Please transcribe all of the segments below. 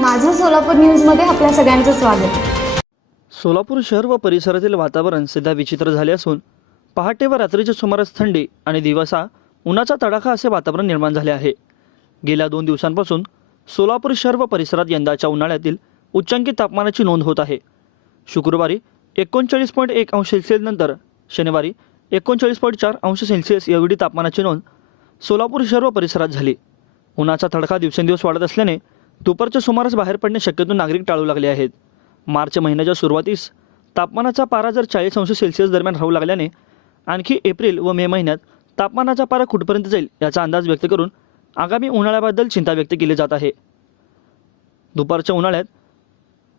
माझं सोलापूर न्यूजमध्ये आपल्या सगळ्यांचं स्वागत. सोलापूर शहर व परिसरातील वातावरण सध्या विचित्र झाले असून पहाटे व रात्रीच्या सुमारास थंडी आणि दिवसा उन्हाचा तडाखा असे वातावरण निर्माण झाले आहे. गेल्या दोन दिवसांपासून सोलापूर शहर व परिसरात यंदाच्या उन्हाळ्यातील उच्चांकी तापमानाची नोंद होत आहे. शुक्रवारी एकोणचाळीस पॉईंट एक अंश सेल्सिअस नंतर शनिवारी एकोणचाळीस पॉईंट चार अंश सेल्सिअस एवढी तापमानाची नोंद सोलापूर शहर व परिसरात झाली. उन्हाचा तडका दिवसेंदिवस वाढत असल्याने दुपारच्या सुमारास बाहेर पडणे शक्यतो नागरिक टाळू लागले आहेत. मार्च महिन्याच्या सुरुवातीस तापमानाचा पारा जर चाळीस अंश सेल्सिअस दरम्यान राहू लागल्याने आणखी एप्रिल व मे महिन्यात तापमानाचा पारा कुठपर्यंत जाईल याचा अंदाज व्यक्त करून आगामी उन्हाळ्याबद्दल चिंता व्यक्त केली जात आहे. दुपारच्या उन्हाळ्यात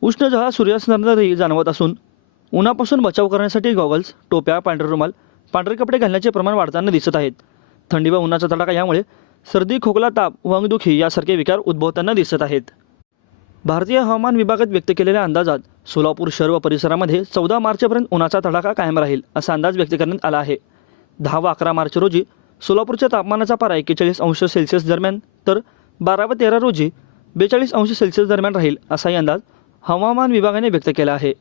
उष्ण जहा सूर्यास्तानंतरही जाणवत असून उन्हापासून बचाव करण्यासाठी गॉगल्स टोप्या पांढरे रुमाल पांढरे कपडे घालण्याचे प्रमाण वाढताना दिसत आहेत. थंडी व उन्हाचा तडाखा यामुळे सर्दी खोकला ताप व अंगदुखी यासारखे विकार उद्भवताना दिसत आहेत. भारतीय हवामान विभागात व्यक्त केलेल्या अंदाजात सोलापूर शहर व परिसरामध्ये चौदा मार्चपर्यंत उन्हाचा तडाखा कायम राहील असा अंदाज व्यक्त करण्यात आला आहे. दहा व अकरा मार्च रोजी सोलापूरच्या तापमानाचा पारा एक्केचाळीस अंश सेल्सिअस दरम्यान तर बारा व तेरा रोजी बेचाळीस अंश सेल्सिअस दरम्यान राहील असाही अंदाज हवामान विभागाने व्यक्त केला आहे.